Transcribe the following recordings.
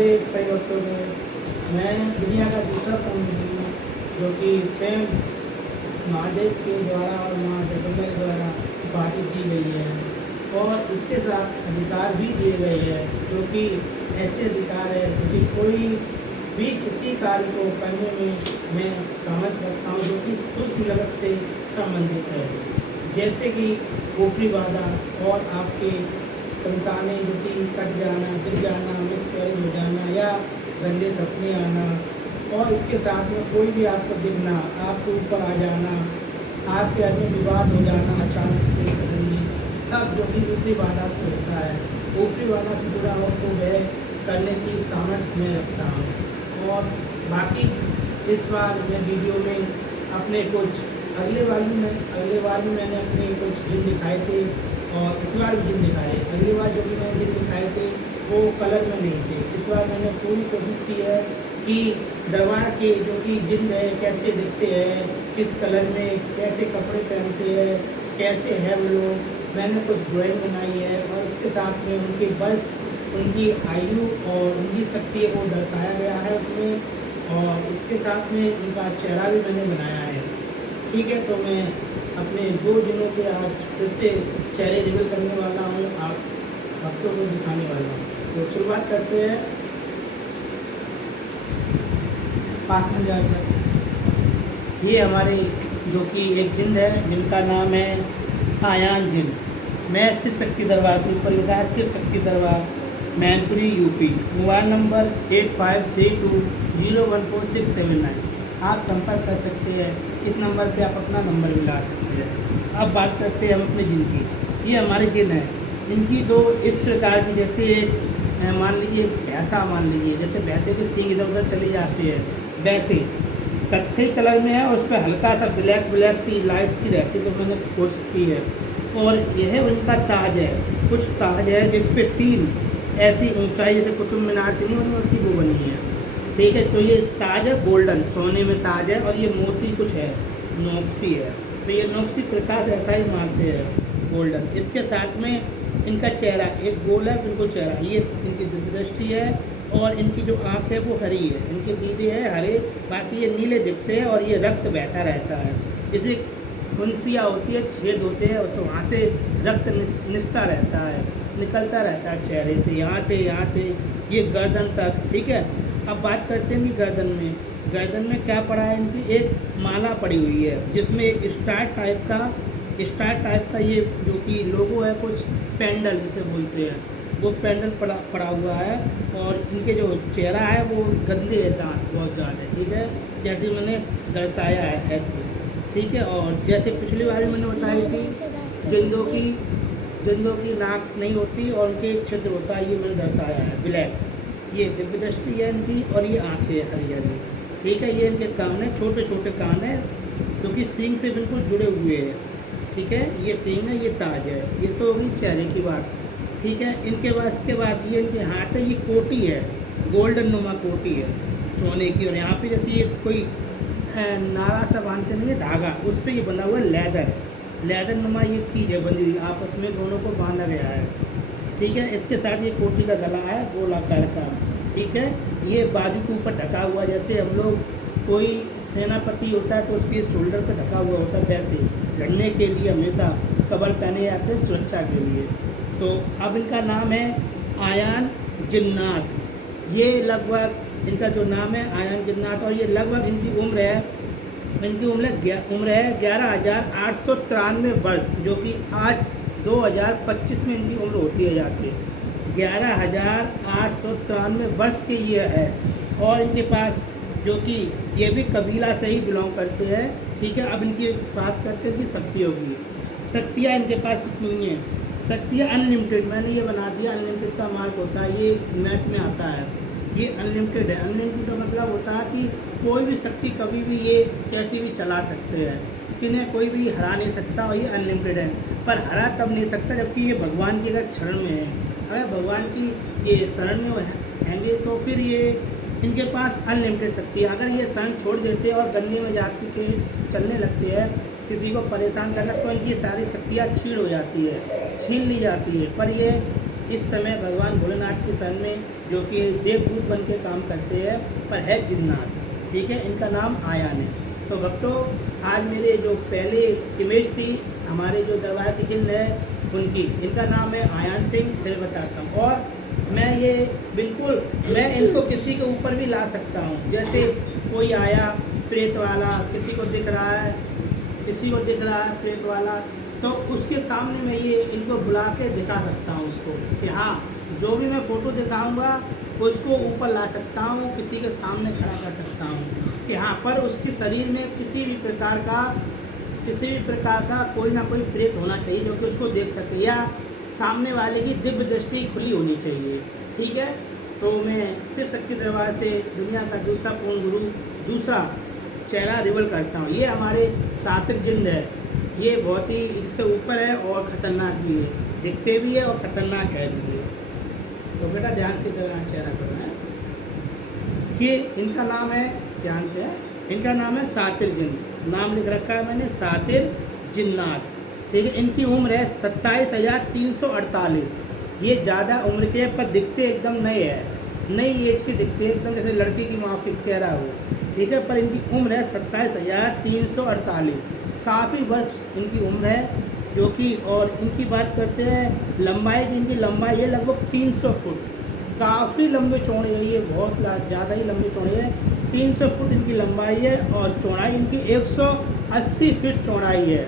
महादेव सही भक्तों में मैं दुनिया का दूसरा पंथ हूँ जो कि स्वयं महादेव के द्वारा और माँ जगदम्बा के द्वारा उपाधि की गई है और इसके साथ अधिकार भी दिए गए हैं, जो कि ऐसे अधिकार है जो कि कोई भी किसी कार्य को करने में मैं सामर्थ्य रखता हूँ जो कि सूक्ष्म जगत से संबंधित है, जैसे कि ऊपरी बाधा और आपके संतानें जो कि कट जाना, गिर जाना, मिसकैरेज हो जाना या गंदे सपने आना, और इसके साथ में कोई भी आपको दिखना, आपके ऊपर आ जाना, आपके घर में विवाद हो जाना अचानक से सडनली, सब जो कि ऊपरी बाधा से होता है। ऊपरी बाधा से जुड़ा हो तो वह करने की सामर्थ्य मैं रखता हूँ। और बाकी इस बार मैं वीडियो में अपने कुछ अगले बार भी मैंने अपने कुछ जिन दिखाए थे और इस बार भी जिन दिखाए। अगली बार जो कि मैंने जिन दिखाए थे वो कलर में नहीं थे। इस बार मैंने पूरी कोशिश की है कि दरबार के जो कि जिन है कैसे दिखते हैं, किस कलर में, कैसे कपड़े पहनते हैं, कैसे है वो लोग, मैंने कुछ ड्राइंग बनाई है और उसके साथ में उनके वर्ष, उनकी आयु और उनकी शक्ति को दर्शाया गया है उसमें, और इसके साथ में उनका चेहरा भी मैंने बनाया है। ठीक है, तो मैं अपने 2 दिनों के आज फिर से चेहरे रिवील करने वाला हूँ, आप भक्तों को दिखाने वाला हूँ। तो शुरुआत करते हैं। पास में जाकर ये हमारे जो कि एक जिन है जिनका नाम है आयान जिन। मैं शिव शक्ति दरबार से ऊपर लिखा है शिव शक्ति दरबार, मैनपुरी यूपी। Mobile number 8532014679। आप संपर्क कर सकते हैं, इस नंबर पे आप अपना नंबर भी ला सकते हैं। अब बात करते हैं हम अपने जिन की। ये हमारे जिन है, इनकी 2 इस प्रकार की, जैसे मान लीजिए भैंसा, मान लीजिए जैसे भैंसे के सींग इधर उधर चले जाते हैं, वैसे कत्थई कलर में है और उस पर हल्का सा ब्लैक सी लाइट सी रहती है, तो मैंने कोशिश की है। और यह उनका ताज है, कुछ ताज है जिस पे 3 ऐसी ऊंचाई जैसे कुतुब मीनार से नहीं बनी होती वो बनी है। ठीक है, तो ये ताज है गोल्डन, सोने में ताज है, और ये मोती कुछ है, नोक्सी है, तो ये नोक्सी प्रकाश ऐसा ही मारते हैं गोल्डन। इसके साथ में इनका चेहरा एक गोल है बिल्कुल चेहरा, ये इनकी दिव्य दृष्टि है और इनकी जो आँख है वो हरी है, इनके दीदे है हरे, बाकी ये नीले दिखते हैं और ये रक्त बहता रहता है। जैसे फुंसियाँ होती है, छेद होते हैं, तो वहाँ से रक्त निस्ता रहता है, निकलता रहता है चेहरे से, यहाँ से ये गर्दन तक। ठीक है, अब बात करते हैं कि गर्दन में क्या पड़ा है, इनकी एक माला पड़ी हुई है जिसमें एक स्टार टाइप का ये जो कि लोगो है, कुछ पेंडल जिसे बोलते हैं, वो पेंडल पड़ा हुआ है। और इनके जो चेहरा है वो गंदे है, दांत बहुत ज़्यादा। ठीक है, जैसे मैंने दर्शाया है ऐसे। ठीक है, और जैसे पिछली बार मैंने बताई थी जिंदों की नाक नहीं होती और उनके छिद्र होता है, ये मैंने दर्शाया है ब्लैक। ये दिव्य दृष्टि है इनकी और ये आँखें हरी हरी। ठीक है, ये इनके कान है, छोटे छोटे कान है जो कि सींग से बिल्कुल जुड़े हुए हैं। ठीक है, ये सींग है, ये ताज है। ये तो होगी चेहरे की बात। ठीक है, इसके बाद ये इनके हाथ है, ये कोटी है, गोल्डन नुमा कोटी है सोने की, और यहाँ पे जैसे ये कोई नारा सा बांधते नहीं है धागा, उससे ये बना हुआ लेदर नुमा ये चीज़ है बंधी हुई, आपस में दोनों को बांधा गया है। ठीक है, इसके साथ ये कोटी का गला है गोल आकार का। ठीक है, ये बाजू के ऊपर ढका हुआ, जैसे हम लोग कोई सेनापति होता है तो उसके शोल्डर पर ढका हुआ होता है, वैसे लड़ने के लिए हमेशा कवर पहने जाते हैं सुरक्षा के लिए। तो अब इनका नाम है आयान जिन्नाथ। ये लगभग इनका जो नाम है आयान जिन्नाथ, और ये लगभग इनकी उम्र है 11,893 वर्ष, जो कि आज 2025 में इनकी उम्र होती है जाके 11,893 वर्ष के ये है। और इनके पास जो कि ये भी कबीला से ही बिलोंग करते हैं। ठीक है, अब इनकी बात करते हैं कि शक्तियों की। शक्तियाँ इनके पास कितनी हैं? शक्तियाँ अनलिमिटेड, मैंने ये बना दिया, अनलिमिटेड का मार्क होता है, ये मैथ में आता है, ये अनलिमिटेड है। अनलिमिटेड का मतलब होता है कि कोई भी शक्ति कभी भी ये कैसी भी चला सकते हैं, इन्हें कोई भी हरा नहीं सकता, और ये अनलिमिटेड है। पर हरा तब नहीं सकता जबकि ये भगवान की अगर शरण में है, अगर भगवान की ये शरण में हैंगे तो फिर ये इनके पास अनलिमिटेड शक्ति है। अगर ये शरण छोड़ देते हैं और गंदे में जाकर के चलने लगते हैं, किसी को परेशान करना, तो इनकी सारी शक्तियाँ छीन ली जाती है। पर ये इस समय भगवान भोलेनाथ के शरण में, जो कि देवदूत बन के काम करते हैं, पर है जिन्नात। ठीक है, इनका नाम आयान है। तो भक्तों, आज मेरे जो पहले इमेज थी हमारे जो दरबार की जिन्न है उनकी, इनका नाम है आयान सिंह। फिर बताता हूँ, और मैं ये बिल्कुल मैं इनको किसी के ऊपर भी ला सकता हूँ। जैसे कोई आया प्रेत वाला, किसी को दिख रहा है प्रेत वाला, तो उसके सामने मैं ये इनको बुला के दिखा सकता हूँ उसको कि हाँ, जो भी मैं फ़ोटो दिखाऊंगा उसको ऊपर ला सकता हूँ, किसी के सामने खड़ा कर सकता हूँ कि हाँ, पर उसके शरीर में किसी भी प्रकार का कोई ना कोई प्रेत होना चाहिए जो कि उसको देख सके, या सामने वाले की दिव्य दृष्टि खुली होनी चाहिए। ठीक है, तो मैं शिव शक्ति दरबार से दुनिया का दूसरा पूर्ण गुरु, दूसरा चेहरा रिवील करता हूँ। ये हमारे सातिर जिन्न है, ये बहुत ही इनसे ऊपर है और ख़तरनाक भी है, दिखते भी है और ख़तरनाक है भी है। तो बेटा ध्यान से चेहरा करना है। ये इनका नाम है, ध्यान से है, इनका नाम है सातिर जिन्न, नाम लिख रखा है मैंने सातिर जिन्नात। ठीक है, इनकी उम्र है 27,348। ये ज़्यादा उम्र के पर दिखते एकदम नए हैं, नई एज के दिखते हैं, एकदम जैसे लड़के की माफिक चेहरा हो। ठीक है, पर इनकी उम्र है 27,348, काफ़ी वर्ष इनकी उम्र है जो कि। और इनकी बात करते हैं लंबाई की, इनकी लंबाई है लगभग 300 फुट, काफ़ी लंबे चौड़े है, ये बहुत ज़्यादा ही लंबे चौड़े है। 300 फुट इनकी लंबाई है और चौड़ाई इनकी 180 फीट चौड़ाई है,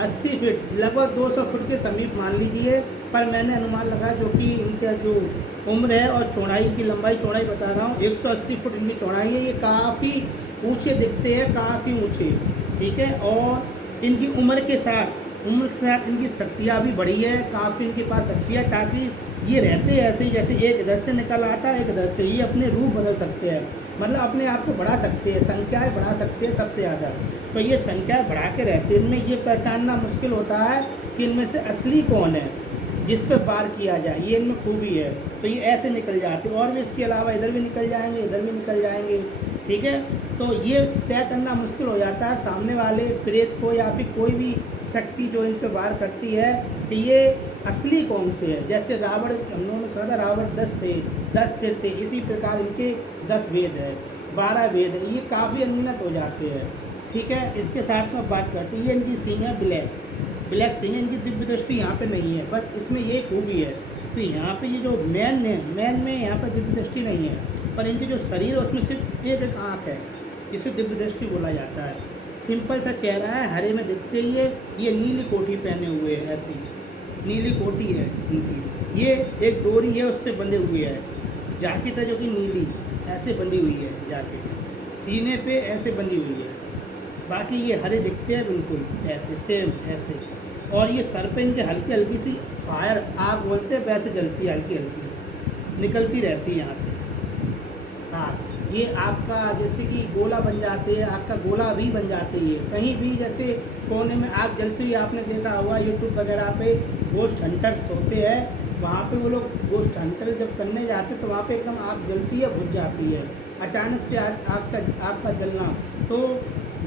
80 फीट, लगभग 200 फुट के समीप मान लीजिए। पर मैंने अनुमान लगाया जो कि इनका जो उम्र है और चौड़ाई की चौड़ाई बता रहा हूँ, 180 फुट इनकी चौड़ाई है। ये काफ़ी ऊंचे दिखते हैं, काफ़ी ऊंचे। ठीक है, और इनकी उम्र के साथ इनकी शक्तियाँ भी बढ़ी है, काफ़ी इनके पास शक्तियाँ, ताकि ये रहते हैं ऐसे ही, जैसे एक इधर से निकल आता है एक इधर से, ये अपने रूप बदल सकते हैं, मतलब अपने आप को बढ़ा सकते हैं, संख्याएँ बढ़ा सकते हैं सबसे ज़्यादा। तो ये संख्याएँ बढ़ा के रहते हैं, इनमें ये पहचानना मुश्किल होता है कि इनमें से असली कौन है जिस पे वार किया जाए, ये इनमें खूबी है। तो ये ऐसे निकल जाते, और भी इसके अलावा इधर भी निकल जाएंगे, इधर भी निकल जाएंगे। ठीक है, तो ये तय करना मुश्किल हो जाता है सामने वाले प्रेत को या फिर कोई भी शक्ति जो इन पे वार करती है कि ये असली कौन से है। जैसे रावण, हम लोगों ने सुना था रावण 10 थे, 10 सिर थे, इसी प्रकार इनके 10 वेद है, 12 वेद है, ये काफ़ी अनगिनत हो जाते हैं। ठीक है, इसके साथ में बात करते हैं, ये इनकी सींग है ब्लैक सींग है, इनकी दिव्य दृष्टि यहाँ पे नहीं है, बस इसमें ये खूबी है। तो यहाँ पे ये जो मैन में यहाँ पर दिव्य दृष्टि नहीं है, पर इनके जो शरीर है उसमें सिर्फ एक आँख है, जिसे दिव्य दृष्टि बोला जाता है। सिंपल सा चेहरा है, हरे में दिखते ही है। ये नीली कोठी पहने हुए है, ऐसी नीली कोठी है इनकी, ये एक डोरी है उससे बंधे हुए है, जाकेट है जो कि नीली ऐसे बंधी हुई है, जाकेट सीने पे ऐसे बंधी हुई है। बाकी ये हरे दिखते हैं बिल्कुल ऐसे, सेम ऐसे। और ये सर पे इनके हल्की हल्की सी फायर, आग बोलते हैं वैसे जलती है, हल्की हल्की निकलती रहती है यहाँ से आग। ये आग का जैसे कि गोला बन जाते हैं, आग का गोला भी बन जाते हैं कहीं भी, जैसे कोने में आग जलती हुई आपने देखा हुआ यूट्यूब वगैरह पे गोस्ट हंटर्स होते हैं, वहाँ पे वो लोग गोस्ट हंटर जब करने जाते हैं तो वहाँ पे एकदम आग जलती है, बुझ जाती है अचानक से आग का जलना। तो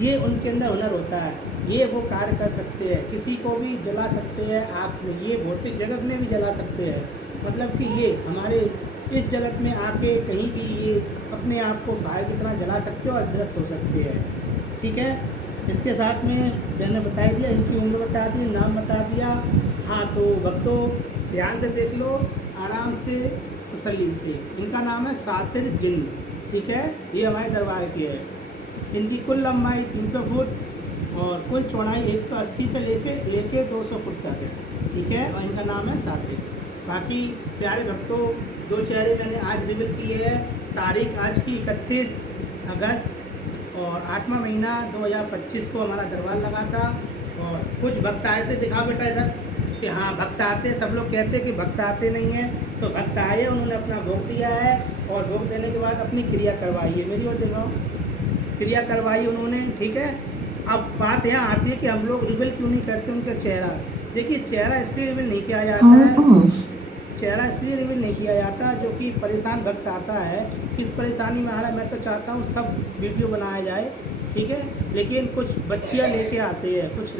ये उनके अंदर हुनर होता है, ये वो कार्य कर सकते हैं, किसी को भी जला सकते हैं आग में, ये भौतिक जगत में भी जला सकते हैं। मतलब कि ये हमारे इस जगत में आके कहीं भी ये अपने आप को फायर की तरह जला सकते हो और अदृश्य हो सकते हैं। ठीक है, इसके साथ में मैंने बता दिया, इनकी उम्र बता दी, नाम बता दिया। हाँ, तो भक्तों ध्यान से देख लो, आराम से, तसल्ली से। इनका नाम है सातिर जिन्न। ठीक है, ये हमारे दरबार की है। इनकी कुल लंबाई 300 फुट और कुल चौड़ाई 180 से लेके 200 फुट तक है। ठीक है, और इनका नाम है सातिर। बाकी प्यारे भक्तों, 2 चेहरे मैंने आज रिवील किए हैं। तारीख आज की 31 अगस्त और 8वां महीना 2025 को हमारा दरबार लगा था। और कुछ भक्त आए थे, दिखा बेटा इधर, कि हाँ भक्त आते, सब लोग कहते हैं कि भक्त आते नहीं हैं, तो भक्त आए, उन्होंने अपना भोग दिया है और भोग देने के बाद अपनी क्रिया करवाई है। मेरी ओर दिखाओ, क्रिया करवाई उन्होंने। ठीक है, अब बात यहाँ आती है कि हम लोग रिवील क्यों नहीं करते उनका चेहरा। देखिए, चेहरा इसलिए रिवील नहीं किया जाता है, चेहरा इसलिए रिवील नहीं किया जाता जो कि परेशान भक्त आता है, किस परेशानी में आ रहा है। मैं तो चाहता हूँ सब वीडियो बनाया जाए, ठीक है, लेकिन कुछ बच्चियाँ लेके आते हैं, कुछ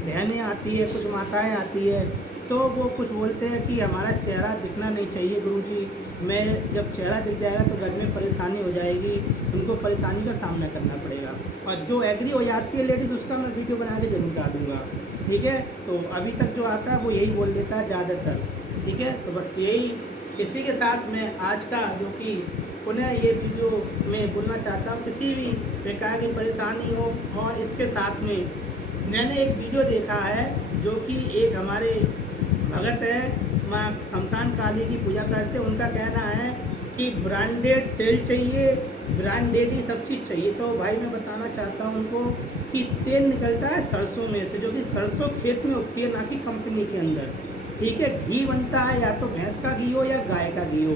बहनें आती है, कुछ माताएं आती है, तो वो कुछ बोलते हैं कि हमारा चेहरा दिखना नहीं चाहिए गुरुजी, मैं जब चेहरा दिख जाएगा तो घर में परेशानी हो जाएगी, उनको परेशानी का सामना करना पड़ेगा। और जो एग्री हो जाती है लेडीज़, उसका मैं वीडियो बना के ज़रूर डालूँगा, ठीक है। तो अभी तक जो आता है वो यही बोल देता है ज़्यादातर, ठीक है। तो बस यही, इसी के साथ मैं आज का जो कि पुनः ये वीडियो में बोलना चाहता हूँ, किसी भी प्रकार की परेशानी हो। और इसके साथ में मैंने एक वीडियो देखा है जो कि एक हमारे भगत है, माँ शमशान काली की पूजा करते हैं, उनका कहना है कि ब्रांडेड तेल चाहिए, ब्रांडेड ही सब चीज़ चाहिए। तो भाई मैं बताना चाहता हूँ उनको कि तेल निकलता है सरसों में से, जो कि सरसों खेत में उगती है, ना कि कंपनी के अंदर, ठीक है। घी बनता है या तो भैंस का घी हो या गाय का घी हो,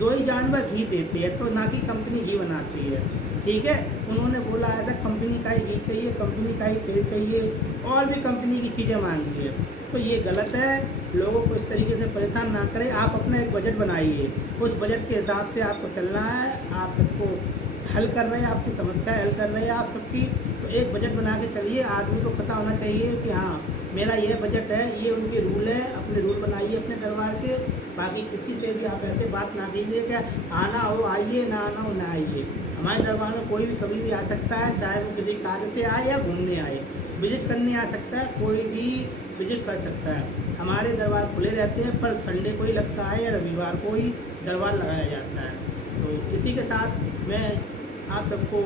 दो ही जानवर घी देते हैं, तो ना कि कंपनी घी बनाती है, ठीक है। उन्होंने बोला ऐसा कंपनी का ही घी चाहिए, कंपनी का ही तेल चाहिए, और भी कंपनी की चीज़ें मांगी है। तो ये गलत है, लोगों को इस तरीके से परेशान ना करें। आप अपना एक बजट बनाइए, उस बजट के हिसाब से आपको चलना है। आप सबको हल कर रहे हैं, आपकी समस्या हल कर रहे हैं आप सबकी, तो एक बजट बना के चलिए। आदमी को पता होना चाहिए कि हाँ मेरा ये बजट है, ये उनके रूल है, अपने रूल बनाइए अपने दरबार के। बाकी किसी से भी आप ऐसे बात ना कीजिए कि आना हो आइए, ना आना हो ना आइए। हमारे दरबार में कोई भी कभी भी आ सकता है, चाहे वो किसी कार्य से आए या घूमने आए, विजिट करने आ सकता है, कोई भी विजिट कर सकता है। हमारे दरबार खुले रहते हैं, पर संडे को ही लगता है या रविवार को ही दरबार लगाया जाता है। तो इसी के साथ मैं आप सबको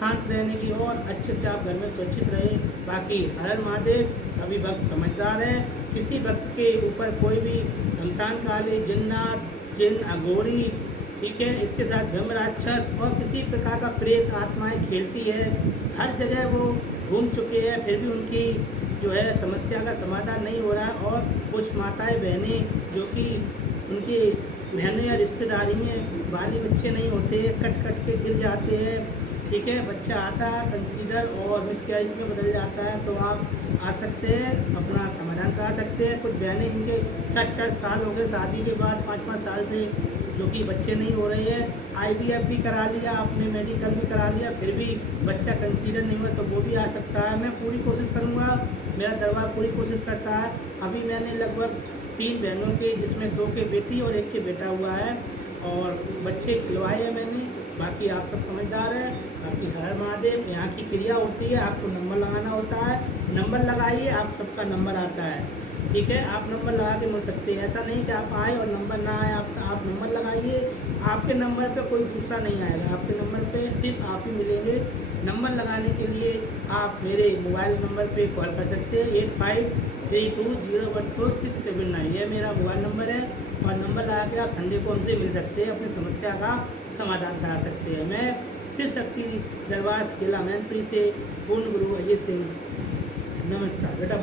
शांत रहने की और अच्छे से आप घर में सुरक्षित रहे। बाकी हर हर महादेव, सभी भक्त समझदार हैं। किसी भक्त के ऊपर कोई भी शमशान काली, जिन्नात, जिन, अघोरी, ठीक है, इसके साथ ब्रह्म राक्षस और किसी प्रकार का प्रेत आत्माएं खेलती है। हर जगह वो घूम चुके हैं, फिर भी उनकी जो है समस्या का समाधान नहीं हो रहा है। और कुछ माताएं बहनें जो कि उनकी बहनें या रिश्तेदारी में बाली बच्चे नहीं होते, कट कट के गिर जाते हैं, ठीक है, बच्चा आता है कंसीडर और मिसकैरेज में बदल जाता है, तो आप आ सकते हैं, अपना समाधान करा सकते हैं। कुछ बहनें जिनके 4-4 साल हो गए शादी के बाद, 5-5 साल से जो कि बच्चे नहीं हो रहे हैं, IVF भी करा लिया आपने, मेडिकल भी करा लिया, फिर भी बच्चा कंसीडर नहीं हुआ, तो वो भी आ सकता है। मैं पूरी कोशिश करूँगा, मेरा दरबार पूरी कोशिश करता है। अभी मैंने लगभग 3 बहनों के, जिसमें 2 के बेटी और 1 के बेटा हुआ है, और बच्चे खिलवाए हैं मैंने। बाकी आप सब समझदार हैं। बाकी हर महादेव, यहाँ की क्रिया होती है, आपको नंबर लगाना होता है, नंबर लगाइए, आप सबका नंबर आता है, ठीक है। आप नंबर लगा के मिल सकते हैं, ऐसा नहीं कि आप आए और नंबर ना आए आपका। आप नंबर लगाइए, आपके नंबर पे कोई दूसरा नहीं आएगा, आपके नंबर पे सिर्फ आप ही मिलेंगे। नंबर लगाने के लिए आप मेरे मोबाइल नंबर पे कॉल कर सकते हैं, 8532014679, यह मेरा मोबाइल नंबर है। और नंबर लगा के आप संडे को हमसे मिल सकते हैं, अपनी समस्या का समाधान करा सकते हैं। मैं शिव शक्ति दरबार जिला मैनपुरी से पूर्ण गुरु अजय सिंह, नमस्कार बेटा।